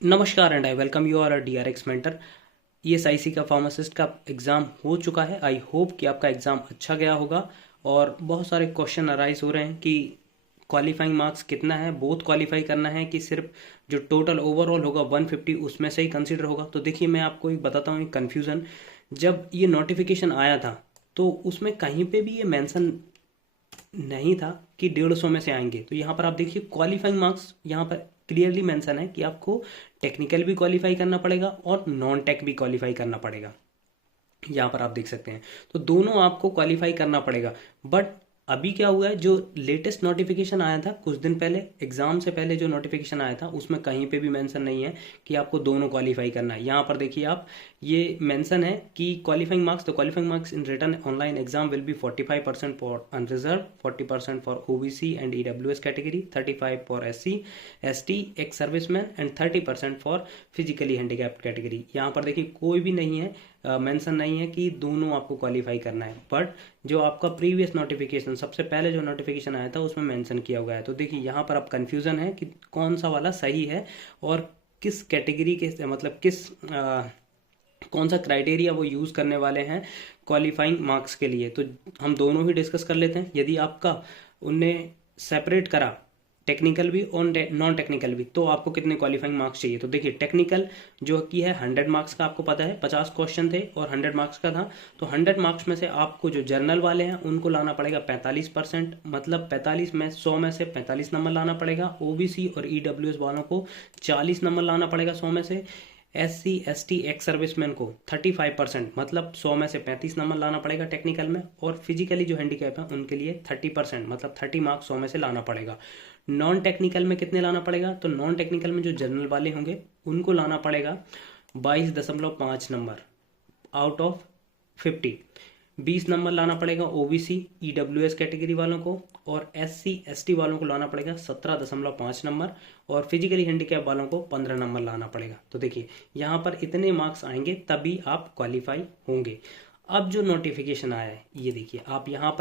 नमस्कार and I welcome you are DRX mentor. ESIC का pharmacist का एग्ज़ाम हो चुका है। आई होप कि आपका एग्ज़ाम अच्छा गया होगा। और बहुत सारे क्वेश्चन अराइज हो रहे हैं कि क्वालिफाइंग मार्क्स कितना है, बोथ क्वालिफाई करना है कि सिर्फ जो टोटल ओवरऑल होगा 150 उसमें से ही कंसीडर होगा। तो देखिए, मैं आपको एक बताता हूँ एक कन्फ्यूज़न। जब ये नोटिफिकेशन आया था तो उसमें कहीं पे भी ये मेंशन नहीं था कि 150 में से आएंगे। तो यहाँ पर आप देखिए क्वालिफाइंग मार्क्स यहाँ पर क्लियरली मेंशन है कि आपको टेक्निकल भी क्वालिफाई करना पड़ेगा और नॉन टेक भी क्वालिफाई करना पड़ेगा। यहाँ पर आप देख सकते हैं, तो दोनों आपको क्वालिफाई करना पड़ेगा। बट अभी क्या हुआ है, जो लेटेस्ट नोटिफिकेशन आया था कुछ दिन पहले, एग्जाम से पहले जो नोटिफिकेशन आया था उसमें कहीं पे भी मेंशन नहीं है कि आपको दोनों क्वालिफाई करना है। यहाँ पर देखिए आप, ये मेंशन है कि क्वालिफाइंग मार्क्स, तो qualifying marks in written online exam will be 45% for unreserved, 40% for OBC and EWS category, 35 for SC ST ex serviceman and 30% for physically handicapped category. यहाँ पर देखिए कोई भी नहीं है, मेंशन नहीं है कि दोनों आपको क्वालिफाई करना है। बट जो आपका प्रीवियस नोटिफिकेशन, सबसे पहले जो नोटिफिकेशन आया था उसमें मेंशन किया हुआ है। तो देखिए यहाँ पर अब कंफ्यूजन है कि कौन सा वाला सही है और किस कैटेगरी के, मतलब कौन सा क्राइटेरिया वो यूज़ करने वाले हैं क्वालिफाइंग मार्क्स के लिए। तो हम दोनों ही डिस्कस कर लेते हैं। यदि आपका उनने सेपरेट करा टेक्निकल भी और नॉन टेक्निकल भी, तो आपको कितने क्वालिफाइंग मार्क्स चाहिए। तो देखिए टेक्निकल जो कि है 100 मार्क्स का, आपको पता है 50 क्वेश्चन थे और 100 मार्क्स का था। तो 100 मार्क्स में से आपको जो जर्नल वाले हैं उनको लाना पड़ेगा 45%, मतलब 45 में 100 में से 45 नंबर लाना पड़ेगा। OBC और EWS वालों को 40 नंबर लाना पड़ेगा 100 में से। SC ST एक्स सर्विसमैन को 35%, मतलब 100 में से 35 नंबर लाना पड़ेगा टेक्निकल में। और फिजिकली जो हैंडीकैप है उनके लिए 30%, मतलब 30 मार्क्स 100 में से लाना पड़ेगा। नॉन टेक्निकल में कितने लाना पड़ेगा, तो नॉन टेक्निकल में जो जनरल वाले होंगे उनको लाना पड़ेगा 22.5 नंबर आउट ऑफ 50। 20 नंबर लाना पड़ेगा OBC EWS कैटेगरी वालों को, और SC ST वालों को लाना पड़ेगा 17.5 नंबर, और फिजिकली हैंडीकैप वालों को 15 नंबर लाना पड़ेगा। तो देखिए यहाँ पर इतने मार्क्स आएंगे तभी आप क्वालिफाई होंगे। अब जो नोटिफिकेशन आया है ये देखिए आप, यहाँ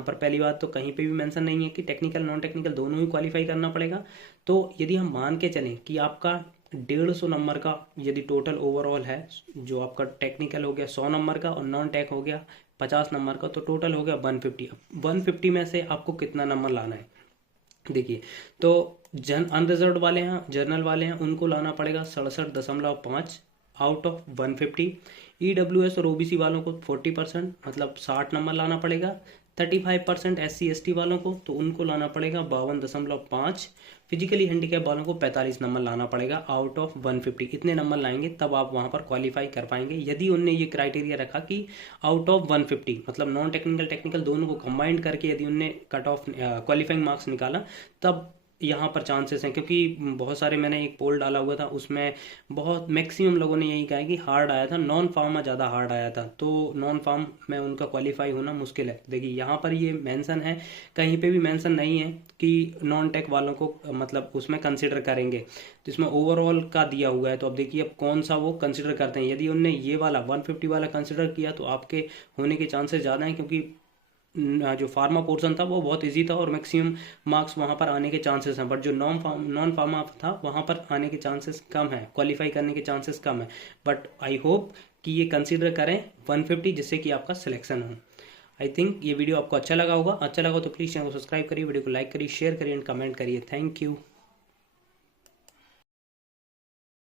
पर पहली बात तो कहीं पे भी मेंशन नहीं है कि टेक्निकल नॉन टेक्निकल दोनों ही क्वालिफाई करना पड़ेगा। तो यदि हम मान के चलें कि आपका 150 नंबर का यदि टोटल ओवरऑल है, जो आपका टेक्निकल हो गया 100 नंबर का और नॉन टेक हो गया 50 नंबर का, तो टोटल हो गया 150। 150 में से आपको कितना नंबर लाना है देखिए, तो अनरिजर्व वाले हैं, जर्नल वाले हैं, उनको लाना पड़ेगा 67.5 आउट ऑफ 150। EWS और OBC वालों को 40%, मतलब 60 नंबर लाना पड़ेगा। 35% SC ST वालों को, तो उनको लाना पड़ेगा 52.5। फिजिकली हैंडीकैप वालों को 45 नंबर लाना पड़ेगा आउट ऑफ 150। इतने नंबर लाएंगे तब आप वहां पर क्वालिफाई कर पाएंगे। यदि उनने ये क्राइटेरिया रखा कि आउट ऑफ 150, मतलब नॉन टेक्निकल टेक्निकल दोनों को कंबाइंड करके यदि उनने कट ऑफ क्वालिफाइंग मार्क्स निकाला, तब यहाँ पर चांसेस हैं। क्योंकि बहुत सारे, मैंने एक पोल डाला हुआ था उसमें बहुत मैक्सिमम लोगों ने यही कहा है कि हार्ड आया था, नॉन फार्मा ज़्यादा हार्ड आया था, तो नॉन फार्म में उनका क्वालिफाई होना मुश्किल है। देखिए यहाँ पर ये मेंशन है, कहीं पे भी मेंशन नहीं है कि नॉन टेक वालों को मतलब उसमें कंसिडर करेंगे। तो इसमें ओवरऑल का दिया हुआ है, तो अब देखिए अब कौन सा वो कंसिडर करते हैं। यदि उनने ये वाला 150 वाला कंसिडर किया तो आपके होने के चांसेस ज़्यादा हैं, क्योंकि जो फार्मा पोर्शन था वो बहुत इजी था और मैक्सिमम मार्क्स वहाँ पर आने के चांसेस हैं। बट जो नॉन फार्मा था वहाँ पर आने के चांसेस कम है, क्वालिफाई करने के चांसेस कम है। बट आई होप कि ये कंसीडर करें 150, जिससे कि आपका सिलेक्शन हो। आई थिंक ये वीडियो आपको अच्छा लगा होगा। अच्छा लगा तो प्लीज़ चैनल को सब्सक्राइब करिए, वीडियो को लाइक करिए, शेयर करिए एंड कमेंट करिए। Thank you.